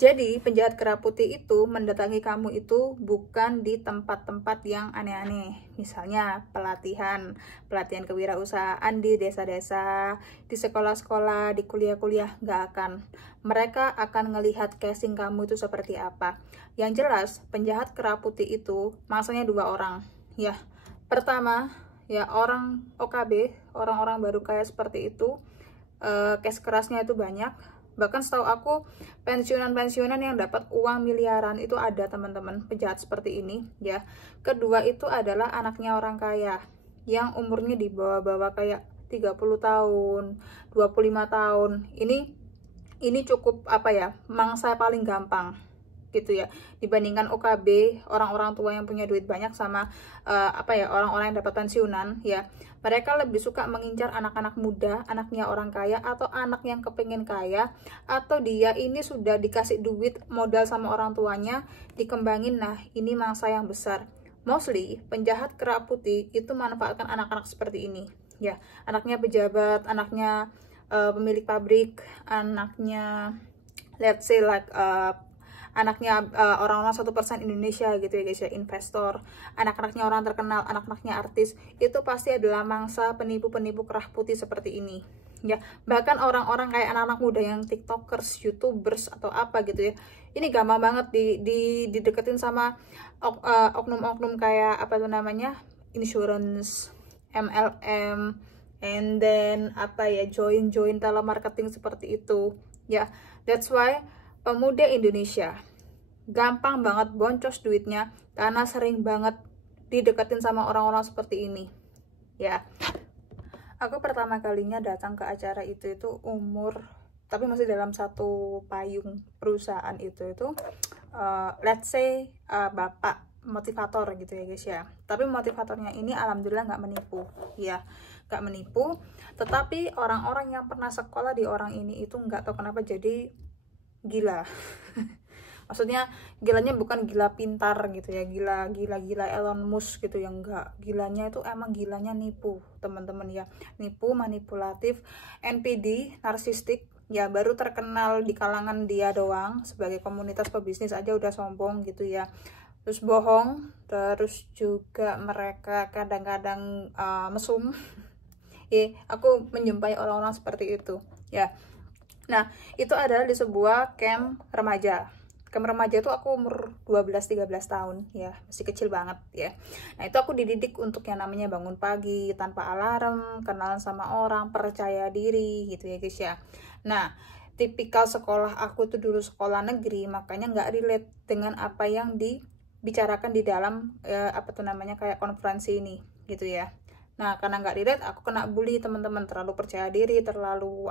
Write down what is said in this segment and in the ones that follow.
Jadi, penjahat kerah putih itu mendatangi kamu itu bukan di tempat-tempat yang aneh-aneh. Misalnya, pelatihan kewirausahaan di desa-desa, di sekolah-sekolah, di kuliah-kuliah, nggak akan. Mereka akan ngelihat casing kamu itu seperti apa. Yang jelas, penjahat kerah putih itu maksudnya dua orang. Ya, pertama, ya orang OKB, orang-orang baru kaya seperti itu, case kerasnya itu banyak. Bahkan setahu aku pensiunan-pensiunan yang dapat uang miliaran itu ada, teman-teman, penjahat seperti ini ya. Kedua itu adalah anaknya orang kaya yang umurnya di bawah-bawah kayak 30 tahun, 25 tahun. Ini cukup apa ya? Mangsa paling gampang gitu ya, dibandingkan OKB, orang-orang tua yang punya duit banyak sama orang-orang yang dapat pensiunan ya. Mereka lebih suka mengincar anak-anak muda, anaknya orang kaya atau anak yang kepengen kaya, atau dia ini sudah dikasih duit modal sama orang tuanya, dikembangin. Nah, ini mangsa yang besar. Mostly penjahat kerah putih itu manfaatkan anak-anak seperti ini ya, anaknya pejabat, anaknya pemilik pabrik, anaknya let's say like anaknya orang-orang 1% Indonesia gitu ya guys ya, investor, anak-anaknya orang terkenal, anak-anaknya artis, itu pasti adalah mangsa penipu-penipu kerah putih seperti ini ya. Bahkan orang-orang kayak anak-anak muda yang tiktokers, youtubers atau apa gitu ya, ini gampang banget dideketin sama oknum-oknum kayak apa tuh namanya, insurance, MLM, and then apa ya, join telemarketing seperti itu ya. That's why pemuda Indonesia gampang banget boncos duitnya karena sering banget dideketin sama orang-orang seperti ini ya. Aku pertama kalinya datang ke acara itu umur, tapi masih dalam satu payung perusahaan itu let's say bapak motivator gitu ya guys ya. Tapi motivatornya ini alhamdulillah nggak menipu ya, nggak menipu. Tetapi orang-orang yang pernah sekolah di orang ini itu nggak tahu kenapa jadi gila. Maksudnya gilanya bukan gila pintar gitu ya, gila Elon Musk gitu ya, enggak. Gilanya itu emang gilanya nipu, teman-teman ya. Nipu, manipulatif, NPD, narsistik ya. Baru terkenal di kalangan dia doang, sebagai komunitas pebisnis aja udah sombong gitu ya. Terus bohong, terus juga mereka kadang-kadang mesum. Ya, aku menjumpai orang-orang seperti itu ya. Nah, itu adalah di sebuah camp remaja. Camp remaja itu aku umur 12-13 tahun ya, masih kecil banget ya. Nah, itu aku dididik untuk yang namanya bangun pagi tanpa alarm, kenalan sama orang, percaya diri gitu ya guys ya. Nah, tipikal sekolah aku tuh dulu sekolah negeri, makanya nggak relate dengan apa yang dibicarakan di dalam kayak konferensi ini gitu ya. Nah, karena nggak relate, aku kena bully, teman-teman. Terlalu percaya diri, terlalu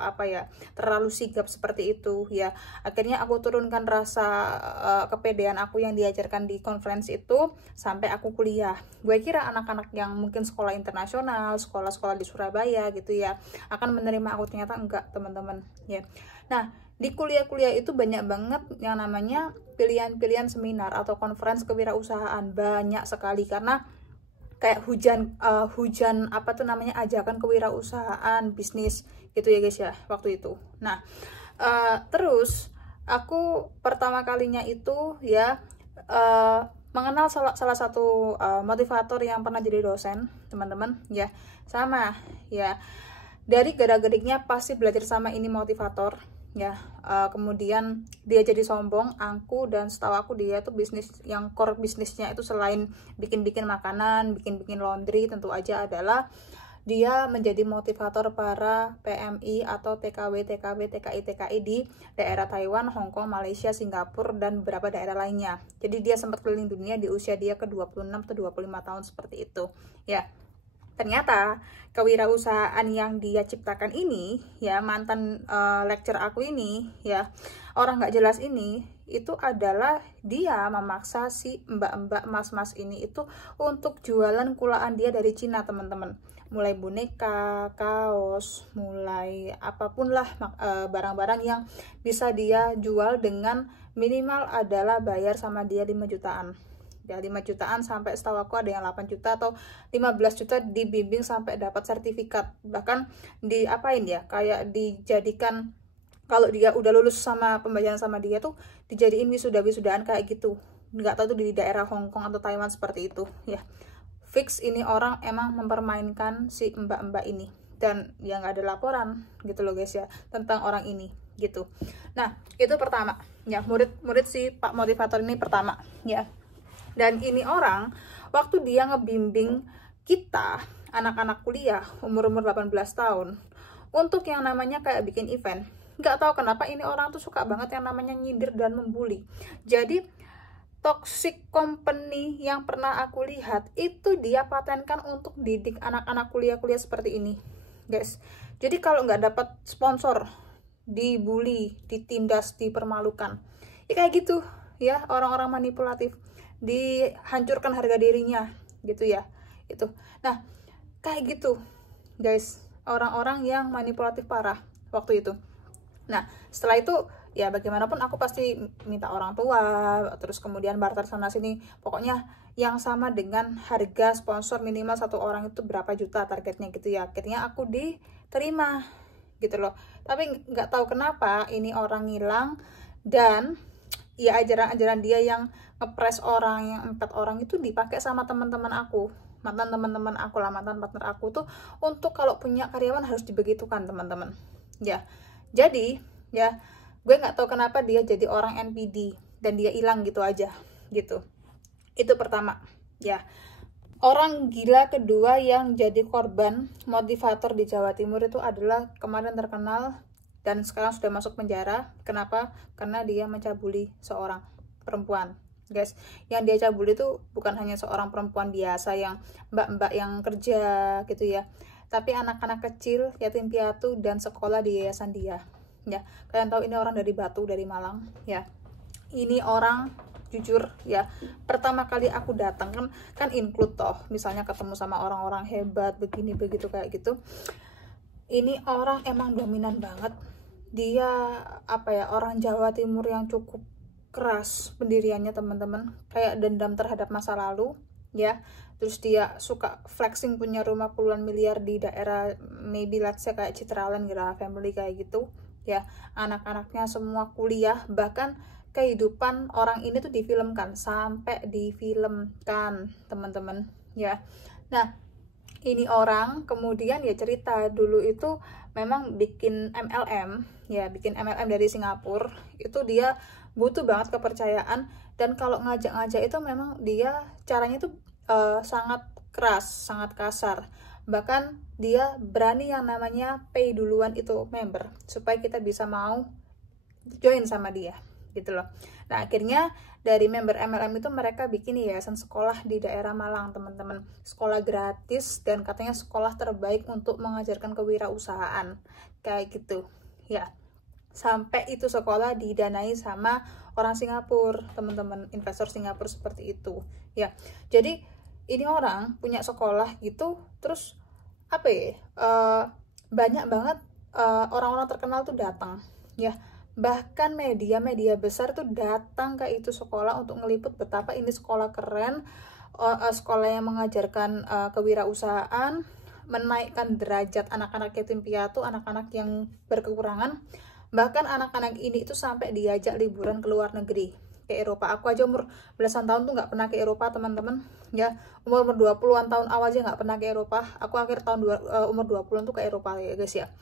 terlalu sigap seperti itu ya. Akhirnya aku turunkan rasa kepedean aku yang diajarkan di konferensi itu sampai aku kuliah. Gue kira anak-anak yang mungkin sekolah internasional, sekolah-sekolah di Surabaya gitu ya, akan menerima aku. Ternyata enggak, teman-teman ya. Nah, di kuliah-kuliah itu banyak banget yang namanya pilihan-pilihan seminar atau konferensi kewirausahaan, banyak sekali, karena kayak hujan ajakan kewirausahaan bisnis gitu ya guys ya waktu itu. Nah, terus aku pertama kalinya itu ya mengenal salah satu motivator yang pernah jadi dosen, teman-teman ya. Sama ya, dari gerak-geriknya pasti belajar sama ini motivator ya. Kemudian dia jadi sombong, angku, dan setahu aku dia tuh bisnis yang core bisnisnya itu selain bikin-bikin makanan, bikin-bikin laundry, tentu aja adalah dia menjadi motivator para PMI atau TKW, TKI di daerah Taiwan, Hong Kong, Malaysia, Singapura, dan beberapa daerah lainnya. Jadi dia sempat keliling dunia di usia dia ke 26 atau 25 tahun seperti itu ya. Ternyata kewirausahaan yang dia ciptakan ini ya, mantan lecturer aku ini ya, orang nggak jelas ini, itu adalah dia memaksa si mbak-mbak mas-mas ini itu untuk jualan kulaan dia dari Cina, teman-teman. Mulai boneka, kaos, mulai apapun lah barang-barang yang bisa dia jual dengan minimal adalah bayar sama dia 5 jutaan. Ya, 5 jutaan sampai setahu aku ada yang 8 juta atau 15 juta dibimbing sampai dapat sertifikat. Bahkan kayak dijadikan kalau dia udah lulus sama pembayaran sama dia tuh dijadiin wisudaan kayak gitu. Nggak tahu tuh di daerah Hong Kong atau Taiwan seperti itu ya. Fix ini orang emang mempermainkan si mbak-mbak ini, dan ya nggak ada laporan gitu loh guys ya tentang orang ini gitu. Nah itu pertama ya, murid si Pak Motivator ini pertama ya. Dan ini orang waktu dia ngebimbing kita anak-anak kuliah umur-umur 18 tahun untuk yang namanya kayak bikin event, nggak tahu kenapa ini orang tuh suka banget yang namanya nyindir dan membuli. Jadi toxic company yang pernah aku lihat itu dia patenkan untuk didik anak-anak kuliah-kuliah seperti ini guys. Jadi kalau nggak dapat sponsor, dibully, ditindas, dipermalukan ya kayak gitu ya, orang-orang manipulatif, dihancurkan harga dirinya gitu ya itu. Nah kayak gitu guys, orang-orang yang manipulatif parah waktu itu. Nah setelah itu ya bagaimanapun aku pasti minta orang tua, terus kemudian barter sana sini, pokoknya yang sama dengan harga sponsor minimal satu orang itu berapa juta targetnya gitu ya. Akhirnya aku diterima gitu loh. Tapi nggak tahu kenapa ini orang ngilang, dan ya ajaran-ajaran dia yang ngepres orang, yang 4 orang itu dipakai sama teman-teman aku, mantan teman-teman aku lah, mantan partner aku tuh, untuk kalau punya karyawan harus dibegitukan teman-teman ya. Jadi ya gue nggak tahu kenapa dia jadi orang NPD dan dia hilang gitu aja gitu. Itu pertama ya. Orang gila kedua yang jadi korban motivator di Jawa Timur itu adalah kemarin terkenal dan sekarang sudah masuk penjara. Kenapa? Karena dia mencabuli seorang perempuan guys. Yang dia cabuli itu bukan hanya seorang perempuan biasa yang mbak-mbak yang kerja gitu ya, tapi anak-anak kecil, yatim piatu, dan sekolah di yayasan dia ya. Kalian tahu ini orang dari Batu, dari Malang ya. Ini orang jujur ya, pertama kali aku datang kan include toh misalnya ketemu sama orang-orang hebat begini begitu kayak gitu. Ini orang emang dominan banget. Dia apa ya, orang Jawa Timur yang cukup keras pendiriannya teman-teman, kayak dendam terhadap masa lalu ya. Terus dia suka flexing punya rumah puluhan miliar di daerah maybe let's say kayak Citraland, Gera Family kayak gitu ya. Anak-anaknya semua kuliah, bahkan kehidupan orang ini tuh difilmkan, sampai difilmkan teman-teman ya. Nah ini orang kemudian ya cerita dulu itu memang bikin MLM ya, bikin MLM dari Singapura. Itu dia butuh banget kepercayaan, dan kalau ngajak-ngajak itu memang dia caranya tuh sangat keras, sangat kasar. Bahkan dia berani yang namanya pay duluan itu member supaya kita bisa mau join sama dia gitu loh. Nah akhirnya dari member MLM itu mereka bikin yayasan sekolah di daerah Malang teman-teman, sekolah gratis dan katanya sekolah terbaik untuk mengajarkan kewirausahaan kayak gitu ya. Sampai itu sekolah didanai sama orang Singapura teman-teman, investor Singapura seperti itu ya. Jadi ini orang punya sekolah gitu, terus apa ya, banyak banget orang-orang terkenal tuh datang ya. Bahkan media-media besar tuh datang ke itu sekolah untuk ngeliput betapa ini sekolah keren, sekolah yang mengajarkan kewirausahaan, menaikkan derajat anak-anak yatim piatu, anak-anak yang berkekurangan. Bahkan anak-anak ini itu sampai diajak liburan ke luar negeri, ke Eropa. Aku aja umur belasan tahun tuh nggak pernah ke Eropa teman-teman ya. Umur 20-an tahun awal aja nggak pernah ke Eropa. Aku akhir tahun umur 20-an tuh ke Eropa ya guys ya.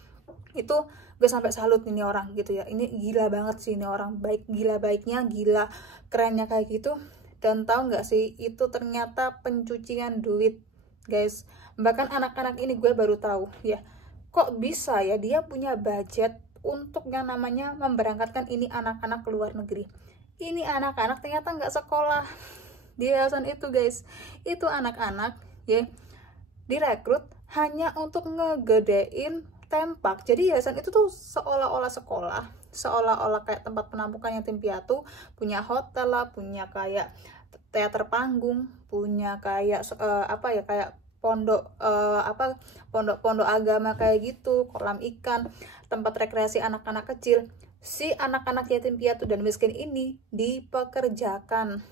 Itu gue sampai salut ini orang gitu ya. Ini gila banget sih ini orang, baik, gila baiknya, gila kerennya kayak gitu. Dan tahu nggak sih, itu ternyata pencucian duit guys. Bahkan anak-anak ini gue baru tahu ya, kok bisa ya dia punya budget untuk yang namanya memberangkatkan ini anak-anak ke luar negeri. Ini anak-anak ternyata nggak sekolah di yayasan itu guys. Itu anak-anak ya direkrut hanya untuk ngegedein tempak. Jadi yayasan itu tuh seolah-olah sekolah, seolah-olah kayak tempat penampungan yatim piatu, punya hotel lah, punya kayak teater panggung, punya kayak apa ya, kayak pondok pondok-pondok agama kayak gitu, kolam ikan, tempat rekreasi anak-anak kecil. Si anak-anak yatim piatu dan miskin ini dipekerjakan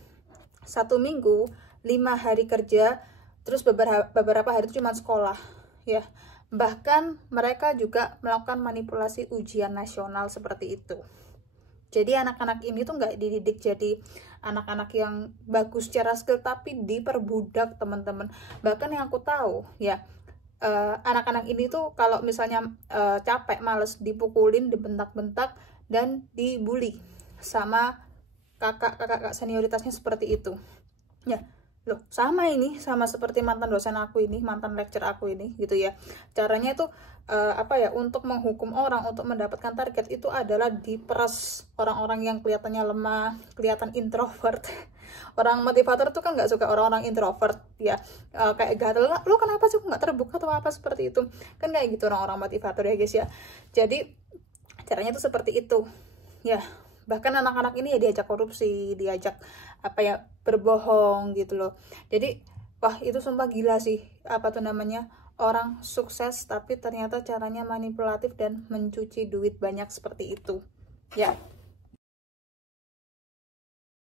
1 minggu 5 hari kerja, terus beberapa hari itu cuma sekolah ya. Bahkan mereka juga melakukan manipulasi ujian nasional seperti itu. Jadi anak-anak ini tuh nggak dididik jadi anak-anak yang bagus secara skill, tapi diperbudak teman-teman. Bahkan yang aku tahu ya, anak-anak ini tuh kalau misalnya capek, males, dipukulin, dibentak-bentak, dan dibully sama kakak senioritasnya seperti itu ya. Loh, sama ini, sama seperti mantan dosen aku ini, mantan lecturer aku ini gitu ya. Caranya itu apa ya, untuk menghukum orang, untuk mendapatkan target itu adalah diperas orang-orang yang kelihatannya lemah, kelihatan introvert. Orang motivator tuh kan nggak suka orang-orang introvert ya, kayak gatel, lu kenapa sih nggak terbuka atau apa seperti itu kan, kayak gitu orang-orang motivator ya guys ya. Jadi caranya tuh seperti itu ya. Bahkan anak-anak ini ya diajak korupsi, diajak apa ya, berbohong gitu loh. Jadi wah, itu sumpah gila sih, apa tuh namanya, orang sukses tapi ternyata caranya manipulatif dan mencuci duit banyak seperti itu ya.